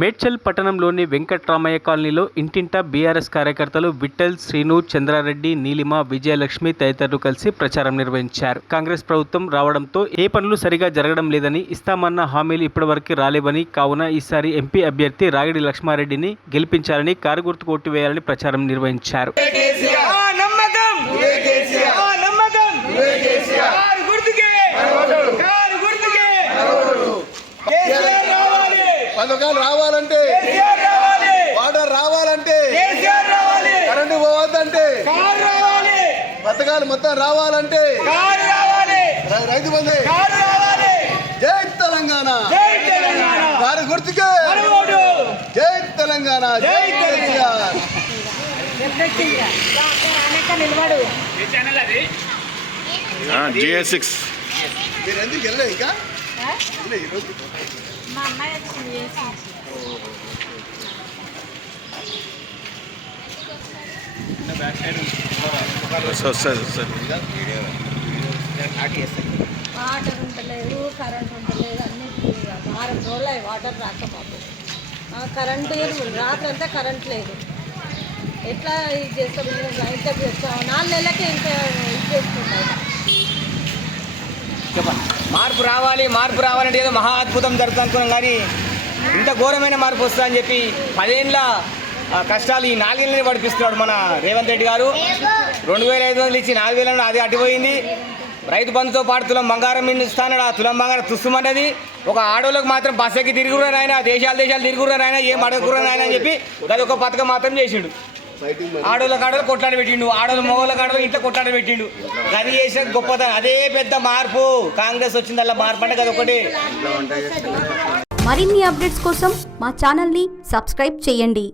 మేడ్చల్ పట్టణంలోని వెంకట్రామయ్య కాలనీలో ఇంటింటా బీఆర్ఎస్ కార్యకర్తలు విఠల్, శ్రీను, చంద్రారెడ్డి, నీలిమ, విజయలక్ష్మి తదితరులు కలిసి ప్రచారం నిర్వహించారు. కాంగ్రెస్ ప్రభుత్వం రావడంతో ఏ పనులు సరిగా జరగడం లేదని, ఇస్తామన్న హామీలు ఇప్పటివరకు రాలేవని, కావున ఈసారి ఎంపీ అభ్యర్థి రాగిడి లక్ష్మారెడ్డిని గెలిపించాలని, కారు గుర్తుకు ఓటు వేయాలని ప్రచారం నిర్వహించారు. పథకాలు రావాలంటే, వాటర్ రావాలంటే, కరెంటు పోవద్దంటే, పథకాలు మొత్తం రావాలంటే, రైతు బంధు, జై తెలంగాణ, వారి గుర్తుకే, జై తెలంగాణ, జై కేసీఆర్. GS6 మీరు ఎందుకు వెళ్ళలే ఇంకా ఈరోజు? మా అమ్మాయి వచ్చింది. వాటర్ ఉండలేదు, కరెంట్ ఉండలేదు, అన్ని 6 రోజులు వాటర్ రాక బాబు. కరెంటు రాత్రి అంతా కరెంట్ లేదు. ఎట్లా ఇది చేస్తాం? ఇంకా చేస్తాం 4 నెలలకే ఇంకా ఇది చేస్తున్నాయి. మార్పు రావాలంటే ఏదో మహా అద్భుతం జరుగుతుంది అనుకున్నాం, కానీ ఇంత ఘోరమైన మార్పు వస్తుందని చెప్పి 10 ఏళ్ళ కష్టాలు ఈ 4 ఏళ్ళని పడిపిస్తున్నాడు మన రేవంత్ రెడ్డి గారు. 2500 ఇచ్చి 4000 అది అడ్డిపోయింది. రైతు బంధుతో పాటు తులం బంగారం ఇస్తానడు. ఆ తులం బంగారం తుస్సుమన్నది. ఒక ఆడోళ్ళకి మాత్రం బస్సెక్కి తిరుగురారు ఆయన, దేశాలు తిరుగురారు ఆయన, ఏం అడగకురారు ఆయన అని చెప్పి అది ఒక పథకం మాత్రం చేసిండు. ఆడోళ్ళకి కొట్లాడ పెట్టిండు, ఆడోళ్ళు మగవాళ్ళకి ఇంట్లో కొట్లాడ పెట్టిండు. అది చేసిన గొప్పతనం, అదే పెద్ద మార్పు. కాంగ్రెస్ వచ్చిందల్లా మార్పు అంటే అది ఒకటి. మరిన్ని అప్డేట్స్ కోసం మా ఛానల్ని సబ్స్క్రైబ్ చేయండి.